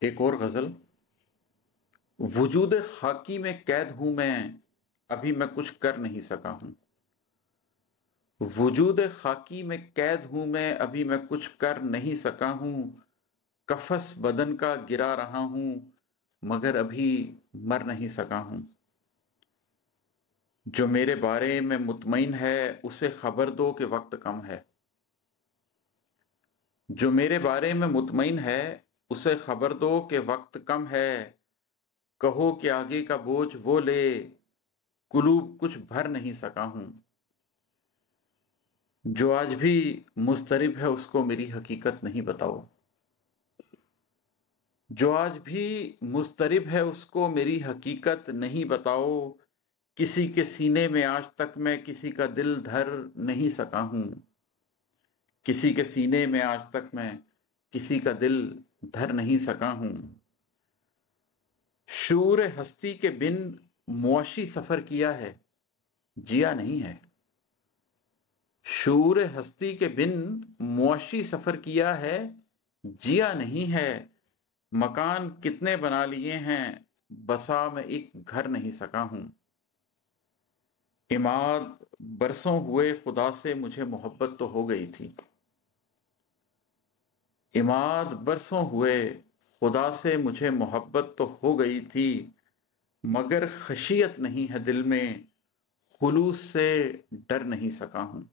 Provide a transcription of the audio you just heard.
ایک اور غزل: وجود خاکی میں قید ہوں میں، ابھی میں کچھ کر نہیں سکا ہوں۔ وجود خاکی میں قید ہوں میں، ابھی میں کچھ کر نہیں سکا ہوں۔ قفس بدن کا گرا رہا ہوں، مگر ابھی مر نہیں سکا ہوں۔ جو میرے بارے میں مطمئن ہے، اسے خبر دو کہ وقت کم ہے۔ جو میرے بارے میں مطمئن ہے، اسے خبر دو کہ وقت کم ہے۔ کہو کہ آگے کا بوجھ وہ لے، قلوب کچھ بھر نہیں سکا ہوں۔ جو آج بھی مضطرب ہے، اس کو میری حقیقت نہیں بتاؤ۔ جو آج بھی مضطرب ہے، اس کو میری حقیقت نہیں بتاؤ۔ کسی کے سینے میں آج تک میں کسی کا دل دھر نہیں سکا ہوں۔ کسی کے سینے میں آج تک میں کسی کا دل دھر نہیں سکا ہوں۔ شعور ہستی کے بن معاشی سفر کیا ہے، جیا نہیں ہے۔ شعور ہستی کے بن معاشی سفر کیا ہے، جیا نہیں ہے۔ مکان کتنے بنا لیے ہیں، بسا میں ایک گھر نہیں سکا ہوں۔ عماد برسوں ہوئے خدا سے مجھے محبت تو ہو گئی تھی۔ عماد برسوں ہوئے خدا سے مجھے محبت تو ہو گئی تھی، مگر خشیت نہیں ہے دل میں، خلوص سے ڈر نہیں سکا ہوں۔